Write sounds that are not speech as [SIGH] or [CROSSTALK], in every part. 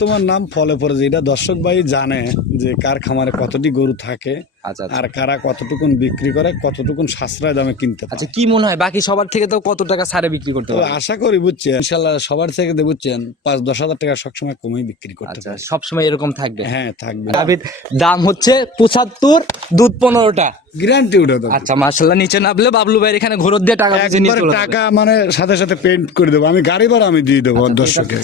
তোমার নাম ফলে পড়ে যে এটা দর্শক ভাই জানে যে কার খামারে কতটি গরু থাকে আচ্ছা আচ্ছা। আর কারা কতটুকুন বিক্রি করে কতটুকুন সাশ্রয় দামে কিনতে আচ্ছা কি মনে হয়? বাকি সবার থেকে তো কত টাকা সারে বিক্রি করতে তো পারবে? আশা করি বুঝছেন ইনশাল্লাহ সবার থেকে দিয়ে বুঝছেন পাঁচ দশ হাজার টাকা সবসময় কমেই বিক্রি করতে আচ্ছা পারে। সবসময় এরকম থাকবে? হ্যাঁ থাকবে। গাভীর দাম হচ্ছে পঁচাত্তর দুধ পনেরোটা। গ্যারান্টি উঠে আচ্ছা মার্শাল্লাহ নিচে নামলে বাবলু ভাইয়ের এখানে ঘোরত দিয়ে টাকা। টাকা মানে সাথে সাথে পেন্ট করে দেবো। আমি গাড়ি ভাড়া আমি দিয়ে দেবো আচ্ছা, দর্শকে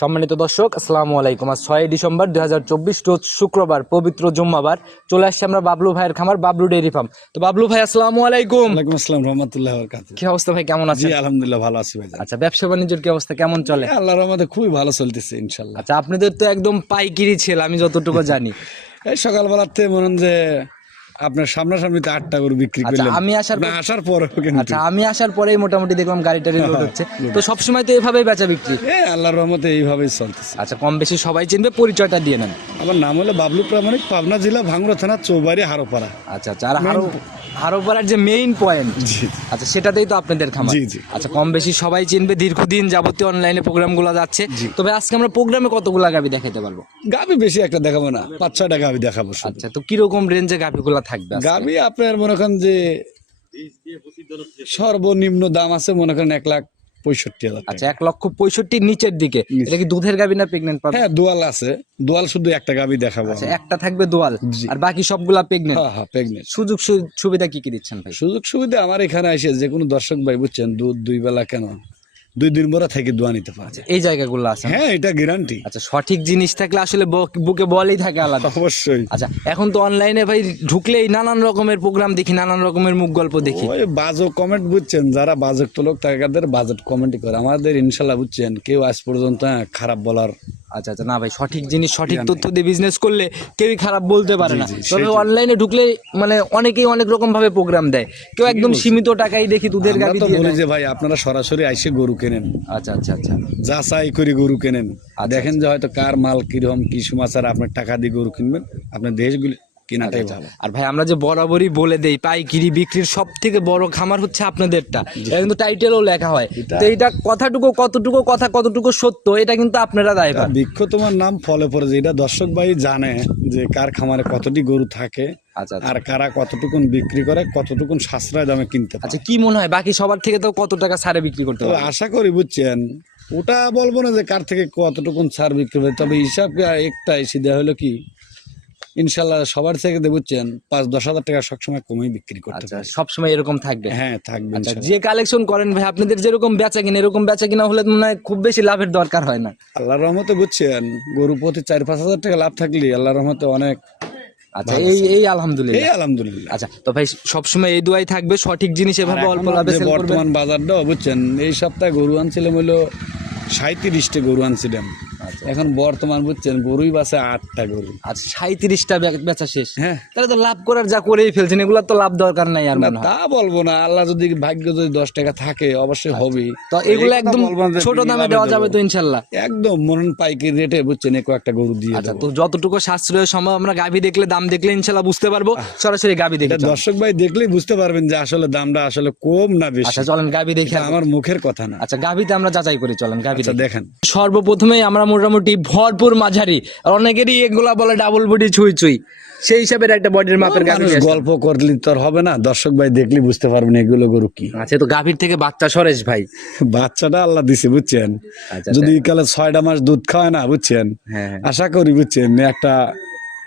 সম্মানিত দর্শক আসসালামু আলাইকুম। আর ছয় ডিসেম্বর দুই হাজার চব্বিশ রোজ শুক্রবার পবিত্র জুম্মাবার। চলে আসছে আমরা বাবলু ভাইয়ের খামার বাবলু ডেয়ারি ফার্ম। তো বাবলু ভাই আসসালামু আলাইকুম। ওয়ালাইকুম আসসালাম রহমতুল্লাহ কি অবস্থা ভাই কেমন জি আছেন আলহামদুলিল্লাহ ভালো আছি ভাই আচ্ছা ব্যবসা বাণিজ্যের কি অবস্থা কেমন চলে? আল্লাহর রহমতে খুবই ভালো চলতেছে ইনশাল্লাহ। আচ্ছা আপনাদের তো একদম পাইকিরি ছেলে আমি যতটুকু জানি। [LAUGHS] এই সকালবেলাতে মনে হন যে আপনার সামনাসামনিতে আটটা গরু বিক্রি আচ্ছা, করলেন। আমি আসার না আসার পর আচ্ছা আমি আসার পরেই মোটামুটি দেখলাম গাড়িটারি লোড হচ্ছে। তো সবসময় তো এভাবেই বেচা বিক্রি? এই আল্লাহর রহমতে এইভাবেই চলতেছে। আচ্ছা কম বেশি সবাই চিনবে পরিচয়টা দিয়ে নেন। আমার নাম হলো বাবলু প্রামাণিক পাবনা জেলা ভাঙ্গুরা থানা চৌবাড়ি হারোপাড়া। আচ্ছা আচ্ছা আর হারো হারোপাড়ার যে মেইন পয়েন্ট আচ্ছা সেটাতেই তো আপনাদের খামার। জি, জি। আচ্ছা কম বেশি সবাই চিনবে দীর্ঘদিন যাবতীয় অনলাইনে প্রোগ্রামগুলো যাচ্ছে। তবে আজকে আমরা প্রোগ্রামে কতগুলা গাবি দেখাইতে পারব? গাবি বেশি একটা দেখাবো না পাঁচ ছয়টা গাবি দেখাবো আচ্ছা তো কীরকম রেঞ্জে গাবিগুলা থাকবে? গাবি আপনার মনে করেন যে সর্বনিম্ন দাম আছে মনে করেন এক লাখ পঁয়ষট্টি হাজার আচ্ছা এক লক্ষ পঁয়ষট্টির নিচের দিকে। এটা কি দুধের গাবি না প্রেগনেন্ট পাবে? হ্যাঁ দোয়াল আছে। দোয়াল শুধু একটা গাবি দেখাবো আচ্ছা একটা থাকবে দোয়াল। আর বাকি সবগুলা প্রেগনেন্ট হ্যাঁ হ্যাঁ প্রেগনেন্ট সুযোগ সুবিধা কি কি দিচ্ছেন ভাই? সুযোগ সুবিধা আমার এখানে এসে যে কোনো দর্শক ভাই বুঝছেন দুধ দুই বেলা কেন? দুই দিন পরে থেকে দোয়া নিতে পারছে এই জায়গাগুলো আছে। হ্যাঁ এটা গ্যারান্টি আচ্ছা সঠিক জিনিস থাকলে আসলে বক- বলেই থাকে আলাদা। অবশ্যই। আচ্ছা এখন তো অনলাইনে ভাই ঢুকলেই নানান রকমের প্রোগ্রাম দেখি নানান রকমের মুখ গল্প দেখি। ওই বাজক কমেন্ট বুঝছেন যারা বাজক লোক তাদের বাজেট কমেন্টই করে। আমাদের ইনশাল্লাহ বুঝছেন কেউ আজ পর্যন্ত হ্যাঁ, খারাপ বলার আচ্ছা আচ্ছা না ভাই সঠিক জিনিস সঠিক তথ্য দিয়ে বিজনেস করলে কেউই খারাপ বলতে পারে না। তবে অনলাইনে ঢুকলে মানে অনেকেই অনেক রকম ভাবে প্রোগ্রাম দেয়। কেউ একদম সীমিত টাকাই দেখি দুধের গাড়ি দিয়ে বলি যে ভাই আপনারা সরাসরি আইসে গরু কেনেন। আচ্ছা আচ্ছা আচ্ছা। যা চাই করে গরু কেনেন। আর দেখেন যে হয়তো কার মাল কীরকম কি সমাচার আপনার টাকা দিয়ে গরু কিনবেন। আপনার দেশগুলি কেনাটাই ভালো আর ভাই আমরা যে বরাবরই বলে দেই পাইকিরি বিক্রির সব থেকে বড় খামার হচ্ছে আপনাদেরটা। এটা কিন্তু টাইটেলও লেখা হয়। তো এইটা কথাটুকু কতটুকু কথা কতটুকু সত্য এটা কিন্তু আপনারা দায় পান। বৃক্ষ তোমার নাম ফলে পড়ে যে এটা দর্শক ভাই জানে যে কার খামারে কতটি গরু থাকে আচ্ছা আচ্ছা। আর কারা কতটুকুন বিক্রি করে কতটুকুন সাশ্রয় দামে কিনতে আচ্ছা কি মনে হয়? বাকি সবার থেকে তো কত টাকা সারে বিক্রি করতে পারবে? আশা করি বুঝছেন ওটা বলব না যে কার থেকে কতটুকুন ছাড় বিক্রি হবে তবে হিসাব একটাই সিধা হলো কি ইনশাল্লাহ সবার থেকে বুঝছেন পাঁচ দশ হাজার টাকা সবসময় কমেই বিক্রি করতে আচ্ছা পারে। সবসময় এরকম থাকবে? হ্যাঁ থাকবে আচ্ছা যে কালেকশন করেন ভাই আপনাদের যেরকম বেচা কিনা এরকম বেচা কিনা হলে মনে হয় খুব বেশি লাভের দরকার হয় না। আল্লাহর রহমতে বুঝছেন গরু প্রতি চার পাঁচ হাজার টাকা লাভ থাকলে আল্লাহর রহমতে অনেক আচ্ছা এই এই আলহামদুলিল্লাহ। এই আলহামদুলিল্লাহ। আচ্ছা তো ভাই সবসময় এই দুয়াই থাকবে সঠিক জিনিস এভাবে অল্প লাভে সেল করবেন? বর্তমান বাজারটা বুঝছেন এই সপ্তাহে গরু আনছিলাম হইল সাঁত্রিশটা গরু আনছিলাম। এখন বর্তমান বুঝছেন গরুই বাসে আটটা গরু। আচ্ছা সাঁত্রিশটা বেচা শেষ। হ্যাঁ। তাহলে তো লাভ করার যা করেই ফেলছেন এগুলো তো লাভ দরকার নাই আর তা বলব না আল্লাহ যদি ভাগ্য যদি দশ টাকা থাকে অবশ্যই হবেই। তো এগুলো একদম ছোট দামে দেওয়া যাবে তো ইনশাল্লাহ। একদম মরণ পাইকারি রেটে বুঝছেন এক একটা গরু দিয়ে আচ্ছা তো যতটুকু সাশ্রয় সম্ভব আমরা গাভী দেখলে দাম দেখলে ইনশাল্লাহ বুঝতে পারব সরাসরি গাভী দেখে দর্শক ভাই দেখলেই বুঝতে পারবেন যে আসলে দামটা আসলে কম না বেশি। আচ্ছা চলেন গাভী দেখে আমার মুখের কথা না। আচ্ছা গাভীতে আমরা যাচাই করি চলেন গাভি আচ্ছা দেখেন। সর্বপ্রথমেই আমরা মোটামুটি ভরপুর মাঝারি। আর অনেকেরই এগুলা বলে ডাবল বডি ছুঁই ছুঁই। সেই হিসাবে একটা বডির মাপের গাভি। গল্প করলে তো আর হবে না। দর্শক ভাই দেখলে বুঝতে পারবেন এগুলো গরু কি। আচ্ছা তো গাভীর থেকে বাচ্চা সরেশ ভাই। বাচ্চাটা আল্লাহ দিছে বুঝছেন? আচ্ছা যদি কালে ছয়টা মাস দুধ খাওয়ায় না বুঝছেন? হ্যাঁ হ্যাঁ। আশা করি বুঝছেন একটা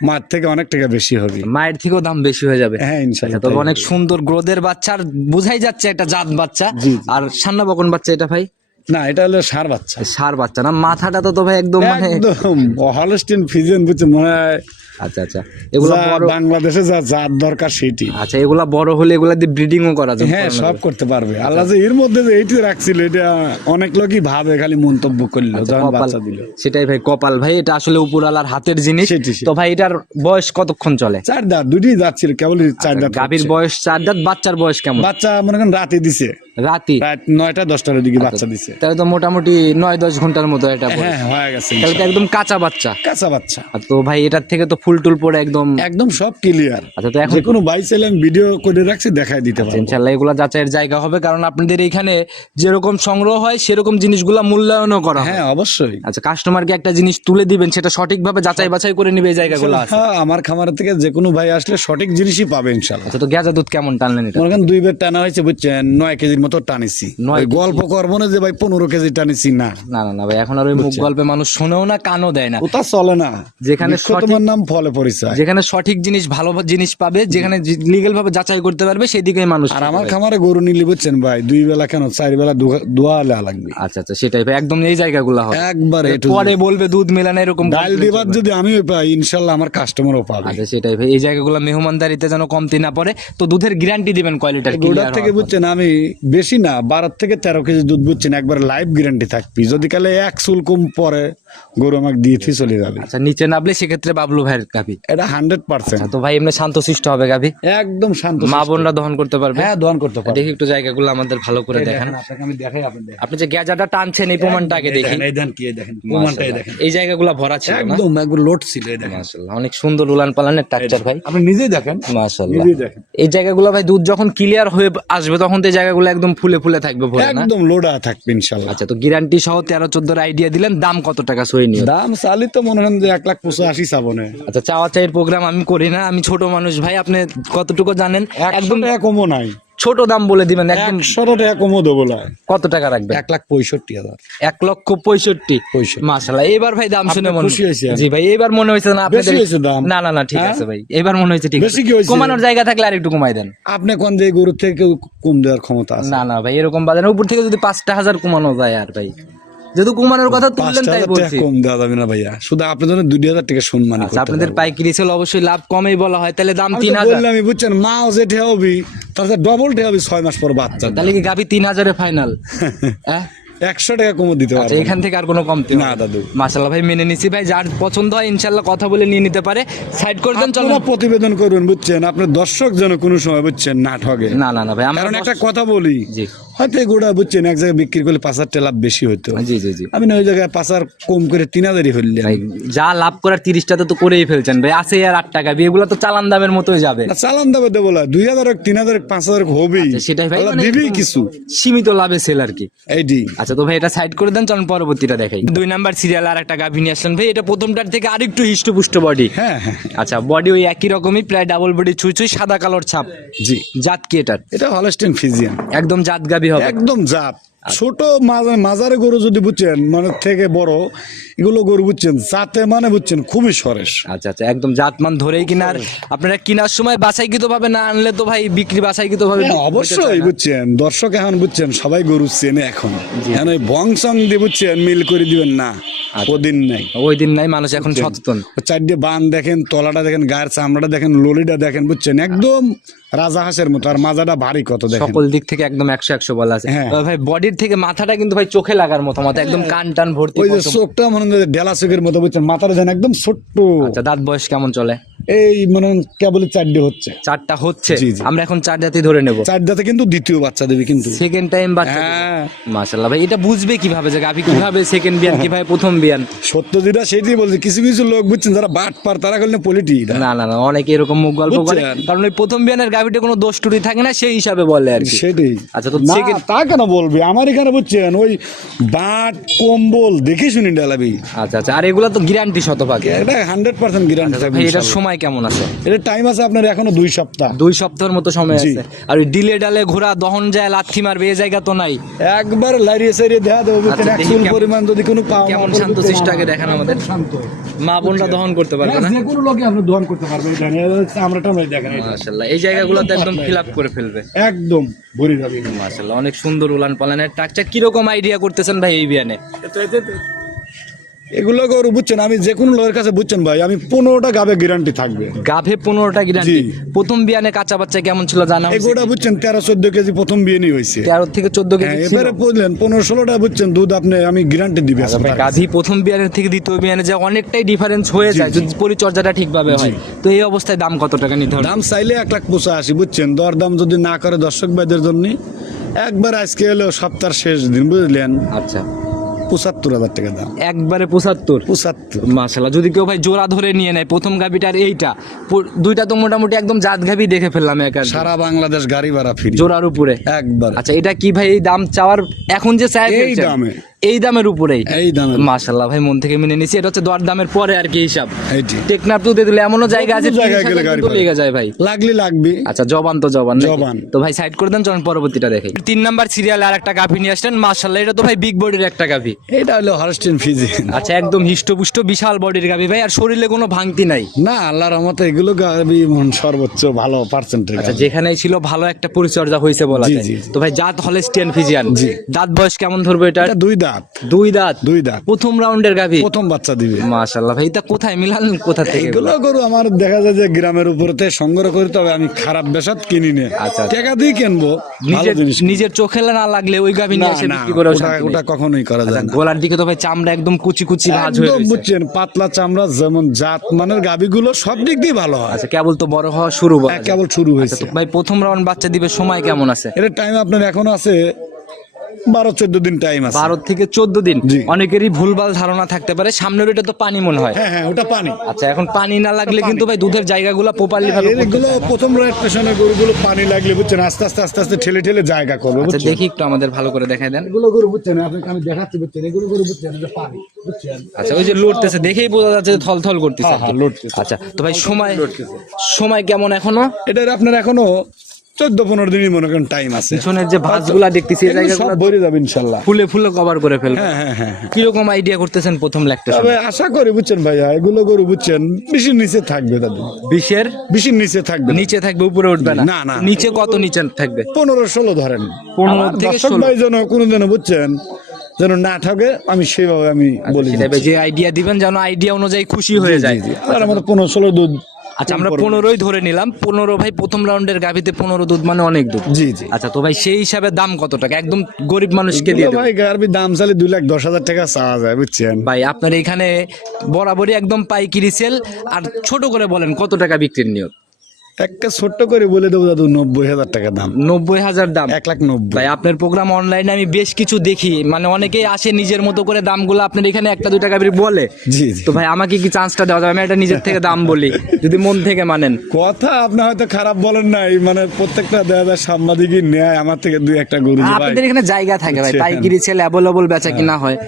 মার থেকে অনেক টাকা বেশি হবে। মায়ের থেকেও দাম বেশি হয়ে যাবে। হ্যাঁ আচ্ছা, তবে অনেক সুন্দর গ্রোদের বাচ্চা আর বুঝাই যাচ্ছে একটা জাত বাচ্চা। আর সান্না বকন বাচ্চা এটা ভাই? না এটা হলো সার বাচ্চা। সার বাচ্চা না মাথাটা তো তো ভাই একদম মানে একদম হলস্টিন ফিজেন বুঝছেন মনে হয় আচ্ছা আচ্ছা। এগুলা বড় বাংলাদেশে যা জাত দরকার সেইটি আচ্ছা এগুলা বড় হলে এগুলা দিয়ে ব্রিডিংও করা যায়। হ্যাঁ সব করতে পারবে। আল্লাহ যে এর মধ্যে যে এইটি রাখছিল এটা অনেক লোকই ভাবে খালি মন্তব্য করল যখন আচ্ছা, বাচ্চা দিল। সেটাই ভাই কপাল ভাই এটা আসলে উপরালার হাতের জিনিস। সেটি, সেটি। তো ভাই এটার বয়স কতক্ষণ চলে? চার দাঁত দুটি দাঁত ছিল কেবল চার দাঁত গাভীর বয়স চার দাঁত বাচ্চার বয়স কেমন? বাচ্চা মনে করেন রাতে দিছে। রাতি। রাত নয়টা দশটার দিকে বাচ্চা দিছে। তাহলে তো মোটামুটি নয় দশ ঘণ্টার মতো এটা হ্যাঁ হয়ে গেছে তাহলে তো একদম কাঁচা বাচ্চা। কাঁচা বাচ্চা। তো ভাই এটার থেকে তো ফুল টুল পরে একদম একদম সব ক্লিয়ার আচ্ছা তো এখন যে কোনো বাইক চাইলে ভিডিও করে রাখছি দেখাই দিতে পারব। ইনশাল্লাহ এগুলা যাচাইয়ের জায়গা হবে কারণ আপনাদের এখানে যেরকম সংগ্রহ হয় সেরকম জিনিসগুলা মূল্যায়নও করা হ্যাঁ। অবশ্যই। আচ্ছা কাস্টমারকে একটা জিনিস তুলে দিবেন সেটা সঠিকভাবে যাচাই বাছাই করে নিবে এই জায়গাগুলো হ্যাঁ আমার খামার থেকে যে কোনো ভাই আসলে সঠিক জিনিসই পাবে ইনশাল্লাহ। আচ্ছা তো গেজা দুধ কেমন টানলেন এটা? দুই বের টানা হয়েছে বুঝছেন নয় কেজির মতো টানিছি। ওই গল্প করব না যে ভাই পনেরো কেজি টানিছি না। না না ভাই এখন আর ওই মুখ গল্পে মানুষ শোনেও না কানও দেয় না। ওটা চলে না। যেখানে তোমার নাম ফলে পরিচয়। যেখানে সঠিক জিনিস ভালো জিনিস পাবে যেখানে লিগেল ভাবে যাচাই করতে পারবে সেদিকে মানুষ আর আমার খামারে গরু নিলি বুঝছেন ভাই দুই বেলা কেন চার বেলা দোয়া লাগবে। আচ্ছা আচ্ছা সেটাই ভাই একদম এই জায়গাগুলো হবে। একবার পরে বলবে দুধ মেলানো এরকম ডাল দিবার যদি আমিও পাই ইনশাল্লাহ আমার কাস্টমারও পাবে। আচ্ছা সেটাই ভাই এই জায়গাগুলো মেহমানদারিতে যেন কমতি না পড়ে তো দুধের গ্যারান্টি দিবেন থেকে বুঝছেন আমি বেশি না, বারো থেকে তেরো কেজি দুধ বুঝছেন, একবার লাইভ গ্যারান্টি থাকবি যদি কালে এক চুল কম পরে গরু আমাকে দিয়ে থুই চলে যাবে। আচ্ছা নিচে নামলে সেক্ষেত্রে বাবলু ভাইয়ের গাভি। এটা হান্ড্রেড পার্সেন্ট তো ভাই এমনি শান্তশিষ্ট হবে গাভি? একদম শান্ত মা বোনরা দহন করতে পারবে? হ্যাঁ দোয়ান করতে পারবে। দেখি একটু জায়গাগুলো আমাদের ভালো করে দেখান আপনাকে আমি দেখাই আপনি আপনি যে গ্যাজাটা টানছেন এই প্রমাণটা আগে দেখি। এই দেন কি দেখেন প্রমাণটাই দেখেন। এই জায়গাগুলো ভরা ছিল একদম একবার লোড ছিল এই দেখেন। মাশাআল্লাহ অনেক সুন্দর উলান পালানের টাকচার ভাই। আপনি নিজেই দেখেন মাশাআল্লাহ। নিজেই দেখেন। এই জায়গাগুলো ভাই দুধ যখন ক্লিয়ার হয়ে আসবে তখন তো এই জায়গাগুলো একদম ফুলে ফুলে থাকবে ভরে না? একদম লোডা থাকবে ইনশাল্লাহ আচ্ছা তো গ্যারান্টি সহ তেরো চোদ্দোর আইডিয়া দিলেন দাম কত টাকা সই নিয়ে দাম চালি তো মনে করেন যে এক লাখ পঁচাশি চাবনে। আচ্ছা চাওয়া চাইয়ের প্রোগ্রাম আমি করি না আমি ছোট মানুষ ভাই আপনি কতটুকু জানেন? একদম টাকা কমও নাই। ছোট দাম বলে দিবেন একদম একশো টাকা কমও দেবো না। কত টাকা রাখবেন? এক লাখ পঁয়ষট্টি হাজার। এক লক্ষ পঁয়ষট্টি? মাসাল্লাহ এবার ভাই দাম শুনে মনে খুশি হয়েছেন? জি ভাই এবার মনে হয়েছে না আপনাদের হয়েছে দাম? না না না ঠিক হ্যাঁ? আছে ভাই এবার মনে হয়েছে ঠিক আছে। কমানোর জায়গা থাকলে আর একটু কমাই দেন। আপনি কোন যে গরুর থেকে কম দেওয়ার ক্ষমতা আছে? না না ভাই এরকম বাজারের উপর থেকে যদি পাঁচটা হাজার কমানো যায় আর ভাই। যেহেতু কমানোর কথা তুললেন তাই বলছি। কম দেওয়া যাবে না ভাইয়া। শুধু আপনার জন্য দুই হাজার টাকা সম্মান আচ্ছা আপনাদের পাইকারি ছিল অবশ্যই লাভ কমই বলা হয় তাহলে দাম আমি তিন তো হাজার। বললাম আমি বুঝছেন মাও যে ঠেয়াবি তাহলে ডবল ঠেয়াবি ছয় মাস পর বাচ্চা। তাহলে কি গাবি তিন হাজারে ফাইনাল [LAUGHS] হ্যাঁ? একশো টাকা কমও দিতে আচ্ছা পারব এখান থেকে আর কোনো কমতি না দাদু। মাসাল্লাহ ভাই মেনে নিছি। ভাই যার পছন্দ হয় ইনশাল্লাহ কথা বলে নিয়ে নিতে পারে। সাইড করে দেন চলো প্রতিবেদন করবেন বুঝছেন? আপনার দর্শক যেন কোনো সময় বুঝছেন না ঠগে। না না না ভাই আমরা কারণ একটা কথা বলি হয়তো এগুলা বুঝছেন এক জায়গায় বিক্রি করলে পাঁচ হাজার লাভ বেশি হতো জি জি জি। আমি না ওই জায়গায় পাঁচ হাজার কম করে তিন হাজারই ফেললাম ভাই যা লাভ করার তিরিশটাতে তো করেই ফেলছেন ভাই আছে আর আট টাকা। এগুলো তো চালান দামের মতোই যাবে। চালান দেবে দেবো না দুই হাজার হোক, তিন হাজার হোক, পাঁচ হাজার হবেই। আচ্ছা, সেটাই ভাই মানে একদম কিছু। সীমিত লাভে সেল আর কি। এইটি আচ্ছা তো ভাই এটা সাইড করে দেন চলুন পরবর্তীটা দেখাই। দুই নাম্বার সিরিয়াল আর একটা গাভী নিয়ে আসলেন ভাই এটা প্রথমটার থেকে আরেকটু হিষ্টপুষ্ট বডি হ্যাঁ হ্যাঁ। আচ্ছা বডি ওই একই রকমই প্রায় ডাবল বডি ছুঁই ছুঁই সাদা কালোর ছাপ। জি। জাত কি এটার? এটা হলস্টেন ফিজিয়ান একদম জাত গাভী হবে একদম জাত ছোট মাঝা- মাঝারে গরু যদি বুঝছেন মানে থেকে বড় এগুলো গরু বুঝছেন জাতে মানে বুঝছেন খুবই সরেস আচ্ছা আচ্ছা একদম জাতমান ধরেই কিনার আপনারা কেনার সময় বাছাইকৃত ভাবে না আনলে তো ভাই বিক্রি বাছাইকৃত ভাবে হ্যাঁ, অবশ্যই বুঝছেন দর্শক এখন বুঝছেন সবাই গরু চেনে এখন। এখন ওই বংশং দিয়ে বুঝছেন মিল করে দিবেন না আচ্ছা। ওদিন নাই। ওই দিন নাই মানুষ এখন সচেতন। চারটে বান দেখেন তলাটা দেখেন গায়ের চামড়াটা দেখেন ললিটা দেখেন বুঝছেন? একদম রাজা হাঁসের মতো আর মাজাটা ভারী কত দেখেন। সকল দিক থেকে একদম একশো একশো বলা আছে। ভাই তবে ভাই থেকে মাথাটা কিন্তু ভাই চোখে লাগার মতো মতো একদম কান টান ভর্তি ওই যে চোখটা মনে হয় ডেলা চোখের মতো বুঝছেন মাথাটা যেন একদম ছোট্ট। আচ্ছা দাঁত বয়স কেমন চলে? এই মানে কেবলই চারটে হচ্ছে। চারটা হচ্ছে। আমরা এখন চার জাতি ধরে নেব। চার কিন্তু দ্বিতীয় বাচ্চা দেবে কিন্তু। সেকেন্ড টাইম বাচ্চা হ্যাঁ। মাশাল্লাহ ভাই এটা বুঝবে কীভাবে যে গাভী কীভাবে সেকেন্ড বিয়ান কীভাবে প্রথম বিয়ান? সেটাই বলছে কিছু কিছু লোক বুঝছেন যারা বাট পার তারা করলে পলিটি না না না অনেকে এরকম মুখ গল্প করে কারণ ওই প্রথম বিয়ানের গাভীটা কোনো দোষ টুরি থাকে না সেই হিসাবে বলে আর সেটাই। আচ্ছা তো second- তা কেন বলবি? আমার এখানে বুঝছেন ওই বাট কম্বল দেখে শুনি ডালাবি। আচ্ছা আচ্ছা আর এগুলো তো গ্যারান্টি শতভাগ। এটা হান্ড্রেড পার্সেন্ট গ্যারান্টি এটার ইনশাল্লাহ। সময় কেমন আছে? এটা টাইম আছে আপনার এখনও দুই সপ্তাহ। দুই সপ্তাহের মতো সময়। আছে। আর ওই ডিলে ডালে ঘোরা দহন যায় লাথি মারবে এই জায়গা তো নাই। একবার লাইরিয়ে সাইরিয়ে দেখা দেবো আচ্ছা, এক চুল পরিমাণ যদি কোনো পাও কেমন শান্ত আগে দেখান আমাদের। শান্ত। মা বোনরা দহন করতে পারবে না যে কোনো লোকে আপনি দোয়ান করতে পারবেন আমরা দেখেন এটা। মাশাল্লাহ এই জায়গাগুলোতে একদম ফিল আপ করে ফেলবে। একদম ভরে যাবে। মাশাল্লাহ অনেক সুন্দর উলান পালানের। টাকচা কীরকম আইডিয়া করতেছেন ভাই এই বিয়ানে? এগুলো গরু বুঝছেন আমি যে কোনো লোকের কাছে বুঝছেন ভাই আমি পনেরোটা গাবে গ্যারান্টি থাকবে। গাভে পনেরোটা গ্যারান্টি। প্রথম বিয়ানে কাঁচা বাচ্চা কেমন ছিল জানা এগুলোটা বুঝছেন তেরো চোদ্দ কেজি প্রথম বিয়ে নিয়ে হয়েছে। তেরো থেকে চোদ্দ হ্যাঁ কেজি ছিল। এবারে বুঝলেন পনেরো ষোলোটা বুঝছেন দুধ আপনি আমি গ্যারান্টি দিবে গাভী প্রথম বিয়ানের থেকে দ্বিতীয় বিয়ানে যে অনেকটাই ডিফারেন্স হয়ে যায় যদি পরিচর্যাটা ঠিকভাবে হয়। তো এই অবস্থায় দাম কত টাকা নিতে হবে দাম চাইলে এক লাখ পঁচাশি বুঝছেন? দর দাম যদি না করে দর্শক ভাইদের জন্য একবার আজকে এলো সপ্তাহ শেষ দিন বুঝলেন? আচ্ছা। পঁচাত্তর হাজার টাকা দাম। একবারে পঁচাত্তর? পঁচাত্তর। মাসাল্লাহ যদি কেউ ভাই জোড়া ধরে নিয়ে নেয় প্রথম গাভিটার এইটা দুইটা তো মোটামুটি একদম জাত গাভি দেখে ফেললাম একা সারা বাংলাদেশ গাড়ি ভাড়া ফ্রি জোড়ার উপরে? একবার। আচ্ছা এটা কি ভাই এই দাম চাওয়ার এখন যে চাই এই দামে। এই দামের উপরেই? এই দামে মাশাল্লাহ ভাই মন থেকে মেনে নিছি। এটা হচ্ছে দর দামের পরে আর কি হিসাব। টেকনাফ তো দিলে এমনও জায়গা আছে। লেগে যায় ভাই। লাগলে লাগবে। আচ্ছা জবান তো জবান জবান। তো ভাই সাইড করে দেন চলুন পরবর্তীটা দেখি। তিন নাম্বার সিরিয়াল আর একটা গাভি নিয়ে আসলেন। মাশাল্লাহ এটা তো ভাই বিগ বডির একটা গাভি। এটা হলো হরস্টিন ফিজি আচ্ছা একদম হিষ্টপুষ্ট বিশাল বডির গাভি ভাই আর শরীরে কোনো ভাঙতি নাই। না আল্লাহর রহমতে এগুলো গাবি মন সর্বোচ্চ ভালো পার্সেন্টেজ আচ্ছা যেখানেই ছিল ভালো একটা পরিচর্যা হয়েছে বলা যায়। তো ভাই জাত হলেস্টিয়ান ফিজিয়ান। দাঁত বয়স কেমন ধরবে এটা? এটা দুই দাঁত। দুই দাঁত? দুই দাঁত। প্রথম রাউন্ডের গাভি? প্রথম বাচ্চা দিবে। মাশাল্লাহ ভাই এটা কোথায়? মিলালেন কোথা থেকে এগুলো? গরু আমার দেখা যায় যে গ্রামের উপরতে সংগ্রহ করি তবে আমি খারাপ বেসাত কিনি নে। আচ্ছা, আচ্ছা। টাকা দিয়ে কিনবো নিজের নিজের চোখে না লাগলে ওই গাভি নিয়ে এসে বিক্রি করে ওটা কখনোই করা যায় না। গোলার দিকে তো ভাই চামড়া একদম কুচি কুচি ভাঁজ হয়ে রয়েছে। বুঝছেন পাতলা চামড়া যেমন জাত মানের গাবিগুলো সব দিক দিয়ে ভালো হয়। আচ্ছা কেবল তো বড় হওয়া শুরু এক যায়। কেবল শুরু আচ্ছা, হয়েছে। ভাই প্রথম রাউন্ড বাচ্চা দিবে সময় কেমন আছে? এর টাইম আপনার এখন আছে বারো চোদ্দ দিন টাইম আছে। বারো থেকে চোদ্দ দিন। অনেকেরই ভুলভাল ধারণা থাকতে পারে সামনের ওইটা তো পানি মনে হয়। হ্যাঁ হ্যাঁ ওটা পানি। আচ্ছা এখন পানি না লাগলে কিন্তু ভাই দুধের জায়গাগুলো প্রপারলি ভাবে এগুলো। প্রথম গরুগুলো পানি লাগলে বুঝছেন আস্তে আস্তে আস্তে আস্তে ঠেলে ঠেলে জায়গা করবে আচ্ছা বুঝছেন? দেখি একটু আমাদের ভালো করে দেখাই দেন। এগুলো গরু বুঝছেন আপনাকে আমি দেখাচ্ছি বুঝছেন? এগুলো গরু বুঝছেন এটা পানি বুঝছেন? আচ্ছা ওই যে লড়তেছে দেখেই বোঝা যাচ্ছে থল থল করতেছে হ্যাঁ। হ্যাঁ। আচ্ছা তো ভাই সময় সময় কেমন এখনও? এটার আপনার এখনও চোদ্দ পনেরো দিনই মনে করেন টাইম আছে। পিছনের যে ভাঁজগুলা দেখতেছি সব ভরে যাবে ইনশাল্লাহ। ফুলে ফুলে কভার করে ফেলবে। হ্যাঁ হ্যাঁ হ্যাঁ হ্যাঁ। কীরকম আইডিয়া করতেছেন প্রথম তবে আশা করি বুঝছেন ভাইয়া এগুলো গরু বুঝছেন বেশির নিচে থাকবে দাদু বিশের বেশির নিচে থাকবে নিচে থাকবে উপরে উঠবে না? না, না। নিচে কত নিচে থাকবে? পনেরো ষোলো ধরেন। 15 আমার থেকে দর্শক 16 ভাই যেন কোনো যেন বুঝছেন যেন না ঠকে আমি সেভাবে আমি বলি ভাই, যে আইডিয়া দিবেন যেন আইডিয়া অনুযায়ী খুশি হয়ে যায়। আমাদের পনেরো ষোলো দুধ আচ্ছা আমরা পনেরোই ধরে নিলাম। পনেরো ভাই প্রথম রাউন্ডের গাভিতে পনেরো দুধ মানে অনেক দুধ। জি জি। আচ্ছা তো ভাই সেই হিসাবে দাম কত টাকা? একদম গরিব মানুষকে দিয়ে ভাই গাভি দাম চালে দুই লাখ দশ হাজার টাকা চাওয়া যায় বুঝছেন? ভাই আপনার এখানে বরাবরই একদম পাইকিরি সেল আর ছোট করে বলেন কত টাকা বিক্রির নিয়ত? একটা ছোট্ট করে বলে দেবো দাদু নব্বই হাজার টাকা দাম। নব্বই হাজার দাম? এক লাখ নব্বই। ভাই আপনার প্রোগ্রাম অনলাইনে আমি বেশ কিছু দেখি। মানে অনেকেই আসে নিজের মতো করে দামগুলো আপনার এখানে একটা দুই টাকা করে বলে। জি তো ভাই আমাকে কি চান্সটা দেওয়া যাবে? আমি এটা নিজের থেকে দাম বলি যদি মন থেকে মানেন। কথা আপনি হয়তো খারাপ বলেন নাই মানে প্রত্যেকটা দেখা যায় সাংবাদিকই নেয় আমার থেকে দুই একটা গরু আপনাদের এখানে জায়গা থাকে ভাই। পাইকিরি সেল অ্যাভেলেবল বেচা কিনা হয়।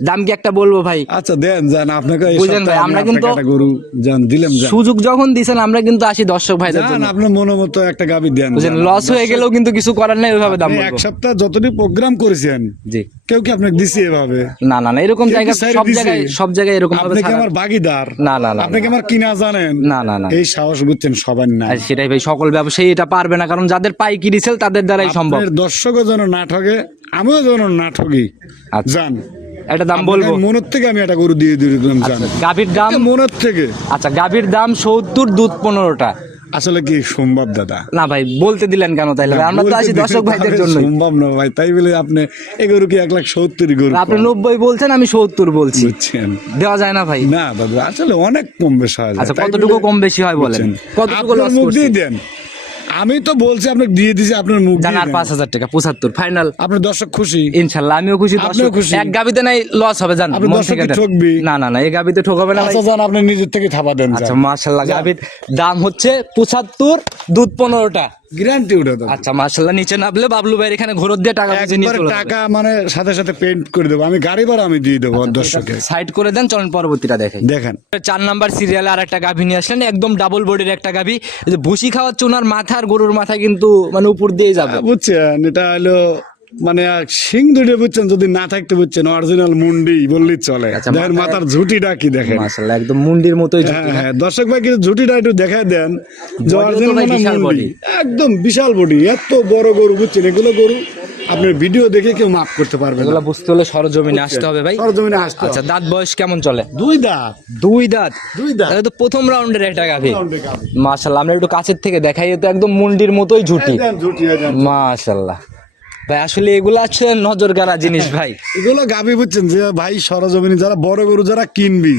দাম কি একটা বলব ভাই? আচ্ছা দেন যান আপনাকে এই বুঝলেন ভাই, আমরা কিন্তু- গরু যান দিলাম যান। সুযোগ যখন দিছেন আমরা কিন্তু আসি দর্শক ভাইদের যান আপনার মনে মতো একটা গাবি দেন বুঝলেন যান। লস হয়ে গেলেও কিন্তু কিছু করার নাই ওইভাবে দাম এক সপ্তাহ যতটি প্রোগ্রাম করেছেন জি। কেউ কি আপনাকে দিছে এভাবে? না না না এরকম জায়গা সব জায়গায় সব জায়গায় এরকম ভাবে আপনি কি আমার বাগিদার? না না না আপনি কি আমার কিনা জানেন? না না না। এই সাহস বুঝছেন সবার না সেটাই ভাই সকল ব্যবসায়ী এটা পারবে না কারণ যাদের পাইকিরি সেল তাদের দ্বারাই সম্ভব। দর্শকও যেন না ঠকে আমিও যেন না ঠকি আচ্ছা। একটা দাম বলব? মনের থেকে আমি একটা গরু দিয়ে দিলাম গাভীর দাম? মনের থেকে। আচ্ছা গাভীর দাম সত্তর দুধ পনেরোটা। আসলে কি সম্ভব দাদা? না ভাই বলতে দিলেন কেন তাইলে? আমরা তো আসি দর্শক ভাইদের জন্য সম্ভব না ভাই তাই বলে আপনি এই গরু কি এক লাখ সত্তর গরু আপনি নব্বই বলছেন আমি সত্তর বলছি। বুঝছেন। দেওয়া যায় না ভাই। না দাদা আসলে অনেক কম বেশি হয় আচ্ছা কতটুকু কম বেশি হয় বলেন? কতটুকু লস দেন। আমি তো বলছি আপনাকে দিয়ে দিছি আপনার মুখ দিয়ে। পাঁচ হাজার টাকা পঁচাত্তর ফাইনাল আপনার দর্শক খুশি? ইনশাল্লাহ আমিও খুশি দর্শক। খুশি। এক গাবিতে নাই লস হবে জান আপনি দর্শক ঠকবি। না না না এই গাবিতে ঠকাবে না আচ্ছা জান আপনি নিজের থেকে থাবা দেন আচ্ছা মাশাআল্লাহ গাবির দাম হচ্ছে পঁচাত্তর দুধ পনেরোটা। গ্যারান্টি উঠে দেবো আচ্ছা মাশাল্লাহ নিচে নামলে বাবলু ভাইয়ের এখানে ঘোরত দিয়ে টাকা বুঝে নিয়ে চলে টাকা মানে সাথে সাথে পেইন্ট করে দেবো। আমি গাড়ি ভাড়া আমি দিয়ে দেবো দর্শকে সাইড করে দেন চলেন পরবর্তীটা দেখেন দেখেন। চার নাম্বার সিরিয়ালে আর একটা গাভী নিয়ে আসলেন একদম ডাবল বডির একটা গাভী। যে ভুসি খাওয়াচ্ছে ওনার মাথা আর গরুর মাথা কিন্তু মানে উপর দিয়ে যাবে। বুঝছেন এটা হলো মানে সিং দুটো বুঝছেন যদি না থাকতে বুঝছেন অরিজিনাল মুন্ডি বললেই চলে। আচ্ছা, দেখেন মাথার ঝুটিটা কি দেখেন। একদম মুন্ডির মতোই হ্যাঁ হ্যাঁ দর্শক ভাই কিন্তু ঝুটিটা একটু দেখায় দেন। যে ভাই মানে মুন্ডি। একদম বিশাল বডি এত বড় গরু বুঝছেন এগুলো গরু আপনার ভিডিও দেখে কেউ মাফ করতে পারবে এগুলো বুঝতে হলে সরজমিনে আসতে হবে ভাই। সরজমিনে আসতে আচ্ছা দাঁত বয়স কেমন চলে? দুই দাঁত। দুই দাঁত? দুই দাঁত। তো প্রথম রাউন্ডের একটা গাভি। মাশাল্লাহ আমরা একটু কাছের থেকে দেখাই তো একদম মুন্ডির মতোই ঝুটি। ঝুটি। মাশাল্লাহ ভাই, আসলে এগুলো আছে নজর গাড়া জিনিস, ভাই। এগুলো গাবি বুঝছেন যে, ভাই, সরজমিনী যারা বড় গরু যারা কিনবি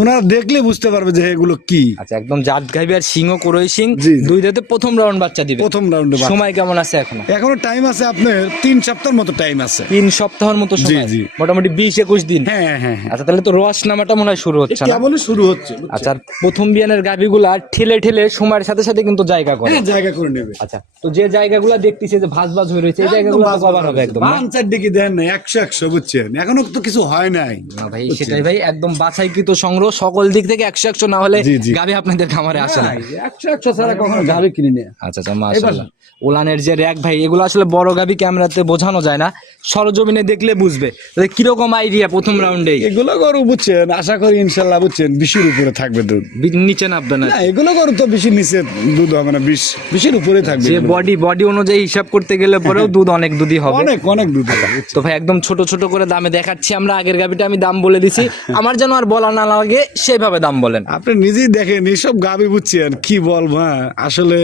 ওনারা দেখলে বুঝতে পারবে যে এগুলো কি। আচ্ছা একদম জাত গাভি আর সিংহ করই সিং। দুই দাঁতে প্রথম রাউন্ড বাচ্চা দিবে। প্রথম রাউন্ডে সময় কেমন আছে এখনও? এখনও টাইম আছে আপনার তিন সপ্তাহের মতো টাইম আছে। তিন সপ্তাহের মতো সময়। মোটামুটি বিশ একুশ দিন। হ্যাঁ হ্যাঁ হ্যাঁ আচ্ছা তাহলে তো রস নামাটা মনে হয় শুরু হচ্ছে না? কেবলই শুরু হচ্ছে আচ্ছা প্রথম বিয়ানের গাভিগুলা ঠেলে ঠেলে সময়ের সাথে সাথে কিন্তু জায়গা করে। হ্যাঁ জায়গা করে নেবে। আচ্ছা তো যে জায়গাগুলো দেখতেছে যে ভাজ ভাজ হয়ে রয়েছে এই জায়গাগুলো কভার হবে একদম? বাঞ্চার দিকে দেন না একশো একশো বুঝছেন? এখনও তো কিছু হয় নাই। না ভাই সেটাই ভাই একদম বাছাইকৃত সংগ্রহ সকল দিক থেকে একশো একশো না হলে গাড়ি। গাভি আপনাদের খামারে আসে না। একশো একশো ছাড়া কখনো গাড়ি কিনি না। আচ্ছা আচ্ছা মাশাআল্লাহ। উলানের যে র্যাক ভাই এগুলো আসলে বড় গাভি ক্যামেরাতে বোঝানো যায় না। সরজমিনে দেখলে বুঝবে কীরকম আইডিয়া প্রথম রাউন্ডে এগুলো গরু বুঝছেন আশা করি ইনশাল্লাহ বুঝছেন বিশের উপরে থাকবে দুধ। নিচে নামবে না। এগুলো গরু তো বেশি নিচে দুধ হবে না বিশ বিশের উপরে থাকবে যে বডি বডি অনুযায়ী হিসাব করতে গেলে পরেও [LAUGHS] দুধ অনেক দুধই হবে। অনেক অনেক দুধ হবে তো ভাই একদম ছোট ছোট করে দামে দেখাচ্ছি আমরা আগের গাভিটা আমি দাম বলে দিছি। [LAUGHS] আমার যেন আর বলা না লাগে সেভাবে দাম বলেন। আপনি নিজেই দেখেন এইসব গাবি বুঝছেন কি বলব হ্যাঁ? আসলে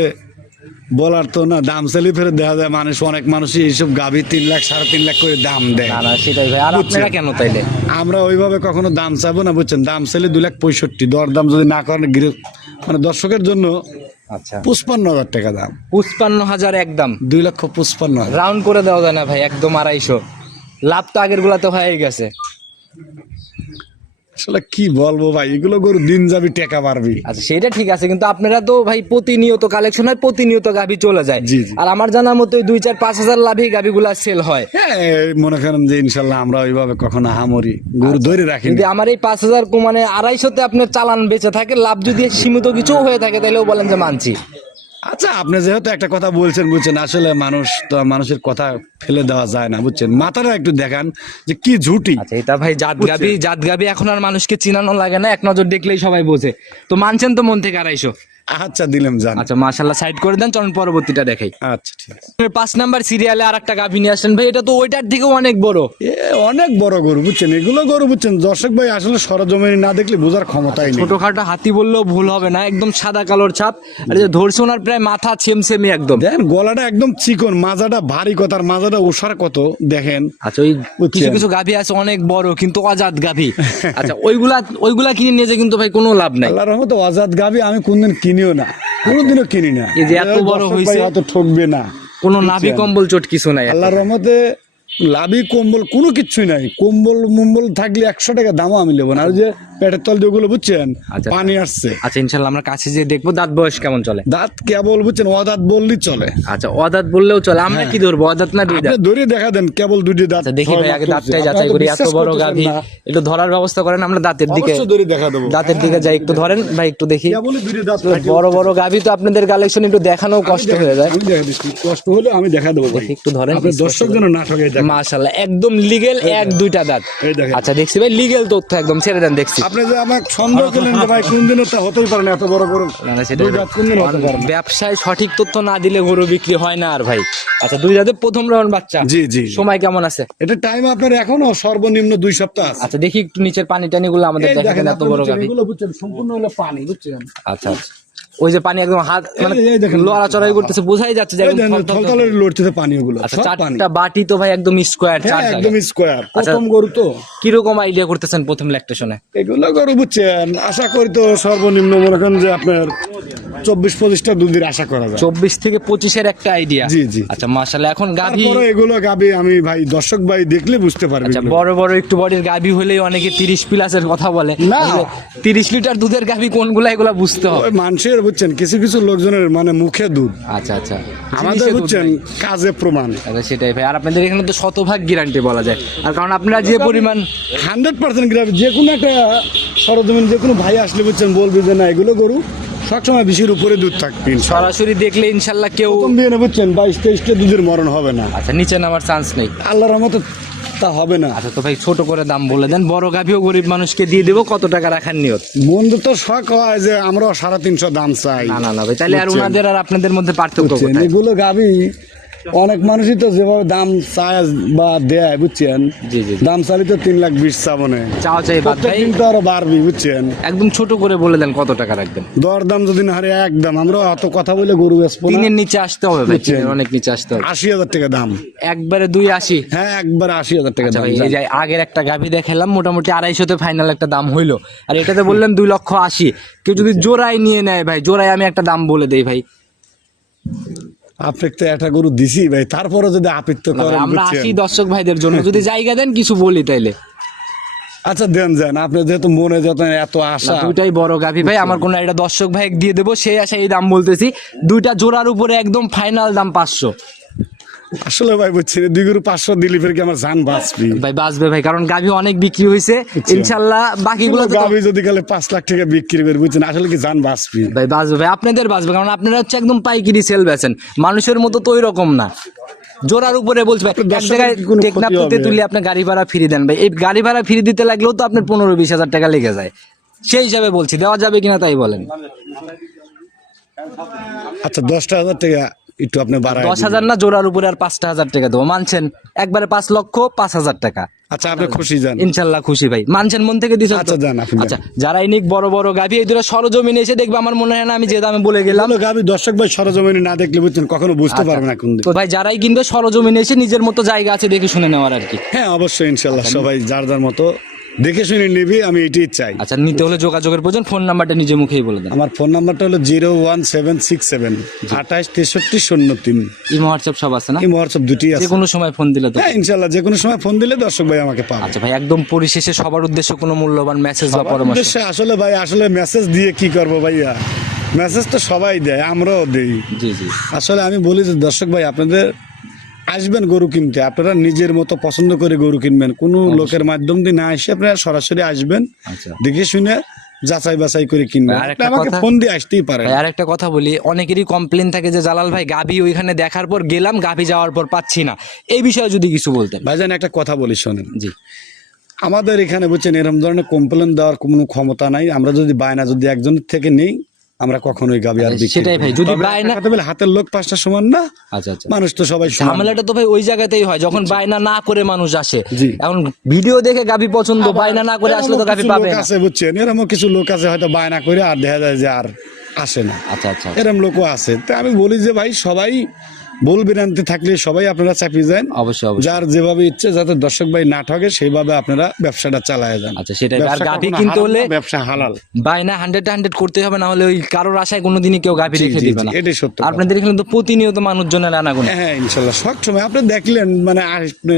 বলার তো না দাম চালি ফেরত দেখা যায়। মানুষ অনেক মানুষই এইসব গাবি তিন লাখ সাড়ে তিন লাখ করে দাম দেয়। না না সেটাই ভাই। আর আপনারা কেন তাইলে? আমরা ওইভাবে কখনো দাম চাবো না বুঝছেন? দাম চাইলে দুই লাখ পঁয়ষট্টি। দর দাম যদি না করেন গৃহ মানে দর্শকের জন্য আচ্ছা। পঁচপান্ন হাজার টাকা দাম। পুষ্পান্ন হাজার একদম। দুই লক্ষ পঁচপান্ন হাজার। রাউন্ড করে দেওয়া যায় না ভাই একদম আড়াইশো। লাভ তো আগের গুলাতে হয়ে গেছে। আসলে কি বলব ভাই এগুলো গরু দিন যাবি টাকা পারবি আচ্ছা সেটা ঠিক আছে কিন্তু আপনারা তো ভাই প্রতিনিয়ত কালেকশন হয় প্রতিনিয়ত গাভি চলে যায়। আর আমার জানার মতো দুই চার পাঁচ হাজার লাভই গাভিগুলা সেল হয়। হ্যাঁ মনে করেন যে ইনশাল্লাহ আমরা ওইভাবে কখনো হামরি গরু ধরে রাখি যদি আমার এই পাঁচ হাজার মানে আড়াইশোতে আপনার চালান বেঁচে থাকে লাভ যদি সীমিত কিছু হয়ে থাকে তাহলেও বলেন যে মানছি। আচ্ছা আপনি যেহেতু একটা কথা বলছেন বুঝছেন আসলে মানুষ তো মানুষের কথা ফেলে দেওয়া যায় না বুঝছেন। মাথাটা একটু দেখান যে কি ঝুটি। আচ্ছা এটা ভাই জাত গাবি জাত গাবি এখন আর মানুষকে চিনানো লাগে না এক নজর দেখলেই সবাই বোঝে। তো মানছেন তো মন থেকে আড়াইশো। আচ্ছা দিলাম জান। আচ্ছা মাশাল্লাহ সাইড করে দেন চলুন পরবর্তীটা দেখাই। আচ্ছা ঠিক আছে। পাঁচ নাম্বার সিরিয়ালে আর একটা গাভি নিয়ে আসেন ভাই এটা তো ওইটার অনেক বড়। এ অনেক বড় গরু বুঝছেন? এগুলো গরু বুঝছেন? দর্শক ভাই আসলে সরজমিনি না দেখলে বোঝার ক্ষমতাই নেই। ছোটখাটো হাতি বললেও ভুল হবে না একদম সাদা কালোর ছাপ। আর যে ধরছে ওনার প্রায় মাথা ছেমছেমি একদম। দেখেন গলাটা একদম চিকন মাজাটা ভারী কত আর মাজাটা ওষার কত দেখেন। আচ্ছা ওই কিছু কিছু গাভি আছে অনেক বড় কিন্তু অজাত গাভি। আচ্ছা ওইগুলা ওইগুলা কিনে নিয়ে যে কিন্তু ভাই কোনো লাভ নাই। আল্লাহর রহমতে আজাদ গাবি আমি কোনদিন কিনিও না। কোনোদিনও কিনি না। এই যে এত বড় হয়েছে এত। হয়তো ঠকবে না। কোনো নাভি কম্বল চোট কিছু নাই আল্লাহর রহমতে লাভি কম্বল কোনো কিচ্ছুই নাই। কম্বল মম্বল থাকলে একশো টাকা দামও আমি নেব না। আর যে পেটের তল দিয়ে ওগুলো বুঝছেন আচ্ছা। পানি আসছে। আচ্ছা ইনশাল্লাহ আমরা কাছে যে দেখব দাঁত বয়স কেমন চলে। দাঁত কেবল বুঝছেন অদাঁত বললেই চলে। আচ্ছা অদাঁত বললেও চলে। আমরা কি ধরবো? অদাঁত না দুই দাঁত? ধরে দেখা দেন কেবল দুটি দাঁত আচ্ছা দেখি ভাই আগে। দাঁতটাই যাচাই করি এত বড় গাভি একটু ধরার ব্যবস্থা করেন আমরা দাঁতের দিকে ধরে দেখা দেবো। দাঁতের দিকে যাই একটু ধরেন। ভাই একটু দেখি। বড় বড় গাভি তো আপনাদের কালেকশন একটু দেখানো কষ্ট হয়ে যায়। কষ্ট হলে আমি দেখা দেবো একটু ধরেন। দর্শক যেন না ঠকে একদম লিগেল এক দুইটা দাঁত। আচ্ছা দেখছি ভাই লিগেল তথ্য একদম ছেড়ে দেন দেখছি। আপনি যে আমার সন্দেহ করলেন যে ভাই তা হতেই পারে না এত বড় গরু। না, ব্যবসায় সঠিক তথ্য না দিলে গরু বিক্রি হয় না আর ভাই। আচ্ছা দুই দাঁতে প্রথম রাউন্ড বাচ্চা। জি জি সময় কেমন আছে? এটা টাইম আপনার এখনও সর্বনিম্ন দুই সপ্তাহ আছে। আচ্ছা দেখি একটু নিচের পানি টানি গুলো আমাদের দেখেন এত বড় গাভি। এগুলো বুঝছেন সম্পূর্ণ হলো পানি বুঝছেন? আচ্ছা আচ্ছা। ওই যে পানি একদম হাত মানে লড়াচড়াই করতেছে বোঝাই যাচ্ছে যে একদম লড়তেছে পানি ওগুলো আচ্ছা চারটা বাটি তো ভাই একদম স্কোয়ার চার একদম স্কোয়ার আচ্ছা। প্রথম গরু তো। আইডিয়া করতেছেন প্রথম ল্যাকটেশনে এগুলো গরু বুঝছেন আশা করি তো সর্বনিম্ন মনে করেন যে আপনার চব্বিশ পঁচিশটা দুধের আশা করা যায়। চব্বিশ থেকে পঁচিশের একটা আইডিয়া জি, জি। আচ্ছা মাসাল্লাহ এখন গাভি এগুলো গাবি আমি ভাই দর্শক ভাই দেখলে বুঝতে পারবে আচ্ছা বড় বড় একটু বডির গাভি হলেই অনেকে তিরিশ প্লাসের কথা বলে। না। তিরিশ লিটার দুধের গাভি কোনগুলা এগুলা বুঝতে হবে। মানুষের বুঝছেন? কিছু কিছু লোকজনের মানে মুখে দুধ। আচ্ছা আচ্ছা। আমাদের বুঝছেন। কাজে প্রমাণ। আচ্ছা, সেটাই ভাই। আর আপনাদের এখানে তো শতভাগ গ্যারান্টি বলা যায়। আর কারণ আপনারা যে পরিমাণ হান্ড্রেড পার্সেন্ট গ্রাফ যে কোনো একটা সরজমিন যে কোনো ভাই আসলে বুঝছেন বলবে যে না এগুলো গরু সবসময় বেশির উপরে দুধ থাকবে সরাসরি দেখলে ইনশাল্লাহ কেউ বুঝছেন বাইশ তেইশটা দুধের মরণ হবে না। আচ্ছা নিচে নামার চান্স নেই। আল্লাহর মতো তা হবে না। আচ্ছা তো ভাই ছোট করে দাম বলে দেন। বড় গাভিও গরিব মানুষকে দিয়ে দেবো। কত টাকা রাখার নিয়ত? বন্ধু তো শখ হয় যে আমরাও সাড়ে তিনশো দাম চাই। না না না ভাই তাহলে আর ওনাদের আর আপনাদের মধ্যে পার্থক্য এগুলো গাবি অনেক মানুষই তো যেভাবে দাম চায় বা দেয় বুঝছেন? দাম চালি তো তিন লাখ বিশ চাবনে। চাওয়া চাই প্রত্যেকদিন তো আরও বাড়বি বুঝছেন? একদম ছোট করে বলে দেন কত টাকা রাখবেন। দর দাম যদি না হারে একদম আমরা অত কথা বলে গরু বেচবো তিনের নিচে আসতে হবে ভাই বুঝছেন। অনেক নিচে আসতে হবে। আশি হাজার টাকা দাম। একবারে দুই আশি। হ্যাঁ একবার আশি হাজার টাকা আচ্ছা দাম এই যে আগের একটা গাভি দেখালাম মোটামুটি আড়াইশোতে ফাইনাল একটা দাম হইল। আর এটাতে বললেন দুই লক্ষ আশি। কেউ যদি জোড়ায় নিয়ে নেয় ভাই জোড়ায় আমি একটা দাম বলে দেই ভাই। আপনি তো একটা গরু দিছি ভাই তারপরে যদি আপিত্য করে করেন আমরা আসি দর্শক ভাইদের জন্য। যদি জায়গা দেন কিছু বলি তাইলে। আচ্ছা দেন যান আপনি যেহেতু মনে যত এত আশা। দুইটাই বড় গাভি ভাই আমার কোনো একটা দর্শক ভাই দিয়ে দেবো সেই আশা এই দাম বলতেছি। দুইটা জোড়ার উপরে একদম ফাইনাল দাম পাঁচশো। আসলে ভাই বুঝছেন দুই গরু পাঁচশো দিলি ফের কি আমার জান বাঁচবি? ভাই বাঁচবে ভাই কারণ গাভি অনেক বিক্রি হয়েছে। ইনশাল্লাহ বাকিগুলো গাবি যদি গেলে পাঁচ লাখ টাকা বিক্রি করে বুঝছেন? আসলে কি জান বাঁচবি? ভাই বাঁচবে ভাই আপনাদের বাঁচবে কারণ আপনারা হচ্ছে একদম পাইকারি সেল বেচেন। মানুষের মতো তো ওই রকম না। জোরার উপরে বলছে ভাই এক জায়গায় কি কোনো ক্ষতি টেকনাফ হবে? তুলে আপনি গাড়ি ভাড়া ফিরে দেন ভাই। এই গাড়ি ভাড়া ফিরে দিতে লাগলেও তো আপনার পনেরো বিশ হাজার টাকা লেগে যায়। সেই হিসাবে বলছি দেওয়া যাবে কিনা তাই বলেন। আচ্ছা দশটা হাজার টাকা একটু আপনি বাড়ায় দশ হাজার না জোড়ার উপরে আর পাঁচটা হাজার টাকা দেবো। মানছেন একবারে পাঁচ লক্ষ পাঁচ হাজার টাকা। আচ্ছা আপনি খুশি যান। ইনশাল্লাহ খুশি ভাই। মানছেন মন থেকে দিচ্ছেন আচ্ছা, যান, আপনি আচ্ছা যারাই নিক বড় বড় গাভি এই দুটো সরজমিনে এসে দেখবে আমার মনে হয় না আমি যে দামে বলে গেলাম। গাবি দর্শক ভাই সরজমিনে না দেখলে বুঝছেন কখনো বুঝতে আচ্ছা। পারবে না কোন তো ভাই যারাই কিনবে সরজমিনে এসে নিজের মতো জায়গা আছে দেখে শুনে নেওয়ার আর কি। হ্যাঁ অবশ্যই ইনশাল্লাহ সবাই যার যার মতো দেখে শুনে নিবি আমি এটাই চাই। আচ্ছা নিতে হলে যোগাযোগের প্রয়োজন ফোন নাম্বারটা নিজে মুখেই বলে দেন আমার ফোন নাম্বারটা হলো zero one seven six seven আঠাশ তেষট্টি শূন্য তিন। ইমো হোয়াটসঅ্যাপ সব আছে না? এই হোয়াটসঅ্যাপ দুটি যে আছে। কোনো সময় ফোন দিলে তো। হ্যাঁ ইনশাল্লাহ যে কোনো সময় ফোন দিলে দর্শক ভাই আমাকে পাবে। আচ্ছা ভাই একদম পরিশেষে সবার উদ্দেশ্যে কোনো মূল্যবান মেসেজ বা পরামর্শ? উদ্দেশ্যে আসলে ভাই আসলে মেসেজ দিয়ে কি করব ভাইয়া? মেসেজ তো সবাই দেয় আমরাও দেই। জি জি। আসলে আমি বলি যে দর্শক ভাই আপনাদের আসবেন গরু কিনতে। আপনারা নিজের মতো পছন্দ করে গরু কিনবেন। কোনো লোকের মাধ্যম দিয়ে না এসে আপনারা সরাসরি আসবেন আচ্ছা। দেখে শুনে যাচাই বাছাই করে কিনবেন। আমাকে ফোন দিয়ে আসতেই ভাই আর একটা কথা বলি অনেকেরই কমপ্লেন থাকে যে জালাল ভাই গাভী ওইখানে দেখার পর গেলাম গাভী যাওয়ার পর পাচ্ছি না। এই বিষয়ে যদি কিছু বলতেন। ভাইজান একটা কথা বলি শোনেন। জি। আমাদের এখানে বুঝছেন এরকম ধরনের কমপ্লেন দেওয়ার কোনো ক্ষমতা নাই। আমরা যদি বায়না যদি একজনের থেকে নেই আমরা কখনোই গাবি আর বিক্রি সেটাই ভাই, যদি বায়না- একটা হাতের লোক পাঁচটা সমান না আচ্ছা আচ্ছা। মানুষ তো সবাই ঝামেলাটা তো ভাই ওই জায়গাতেই হয় যখন বায়না না করে মানুষ আসে। এখন ভিডিও দেখে গাবি পছন্দ বায়না না করে আসলে তো গাবি পাবে না। আছে বুঝছেন? এরকম কিছু লোক আছে হয়তো বায়না করে আর দেখা যায় যে আর আসে না। আচ্ছা আচ্ছা। এরকম লোকও আছে। তা আমি বলি যে ভাই সবাই ভুল বিরান্তি থাকলে সবাই আপনারা চাপিয়ে যান অবশ্যই অবশ্যই। যার যেভাবে ইচ্ছে যাতে দর্শক ভাই না ঠকে সেইভাবে আপনারা ব্যবসাটা চালায় যান আচ্ছা সেটাই। আর গাভি কিনতে হলে ব্যবসা হালাল। বায়না হান্ড্রেড হান্ড্রেড করতে হবে না হলে ওই কারোর আশায় কোনোদিনই কেউ গাভি রেখে দিবে না। এটাই সত্য আপনাদের এখানে তো প্রতিনিয়ত মানুষজনের আনাগুন। হ্যাঁ ইনশাল্লাহ। সব সময় আপনি দেখলেন মানে আপনি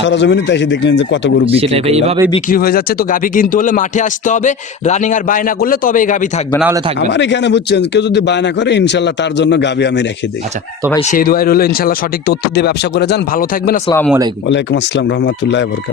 সরজমিনে তাই দেখলেন যে কত গরু বিক্রি ভাই বিক্রি হয়ে যাচ্ছে। তো গাভী কিনতে হলে মাঠে আসতে হবে রানিং আর বায়না করলে তবে এই গাভী থাকবে না হলে থাকবে। আমার এখানে বুঝছেন কেউ যদি বায়না করে ইনশাল্লাহ তার জন্য গাভী আমি রেখে দিই। আচ্ছা তো ভাই সেই দোয়াই রইল ইনশাল্লাহ সঠিক তথ্য দিয়ে ব্যবসা করে যান। ভালো থাকবেন আসসালামু আলাইকুম। ওয়ালাইকুম আসসালাম রহমতুল্লাহ বরকাত